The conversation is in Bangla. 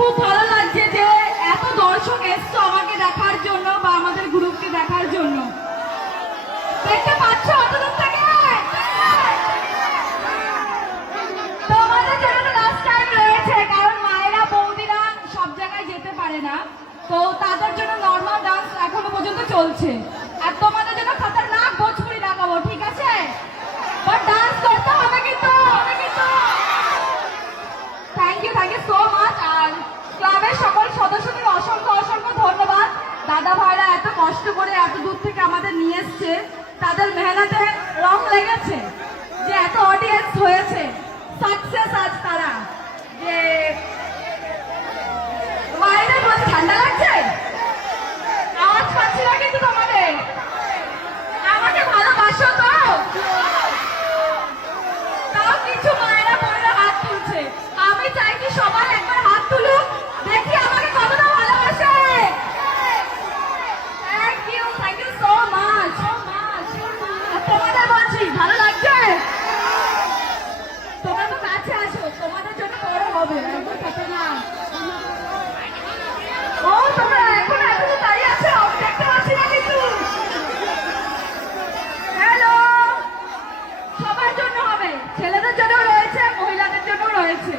খুব ভালো লাগছে যে এত দর্শক এসছো আমাকে দেখার জন্য বা আমাদের গ্রুপকে দেখার জন্য। দেখতে পাচ্ছ অত দূর থেকে? তোমাদের জন্য লাস্ট টাইম রয়েছে, কারণ মায়েরা বৌদিরা সব জায়গায় যেতে পারে না, তো তাদের জন্য নর্মাল ডান্স এখনো পর্যন্ত চলছে। আর তোমাদের জন্য খতরনাক ভোজপুরি দেখাবো, ঠিক আছে? বাট ডান্স করতে হবে কিন্তু। Thank you so much. আর ক্লাবের সকল সদস্যদের অসংখ্য অসংখ্য ধন্যবাদ। দাদা ভাইরা এত কষ্ট করে এত দূর থেকে আমাদের নিয়ে এসছে, তাদের মেহনতে রং লেগেছে যে এত অডিয়েন্স হয়েছে, সাকসেস আজ তারা। যে বাইরে বল ঠান্ডা লাগছে, আওয়াজ পাচ্ছি না কিন্তু তোমাদের। আমাকে ভালোবাসো তো? তাও কিছু মায়েরা বোনেরা হাত তুলছে। আমি চাই কি সবাই একবার হাত তুলুক, দেখি আমাকে কতটা ভালোবাসে। Thank you so much. তোমাদের বলছি ভালো লাগছে? তোমরা তো কাছে আছো, তোমাদের জন্য বড় হবে একদম সাথে না। ও তোমরা এখন এখনো দাঁড়িয়ে আছো, আমি দেখতে পাচ্ছি না কিন্তু। হ্যালো, সবার জন্য হবে, ছেলেদের জন্য রয়েছে, মহিলাদের জন্য রয়েছে।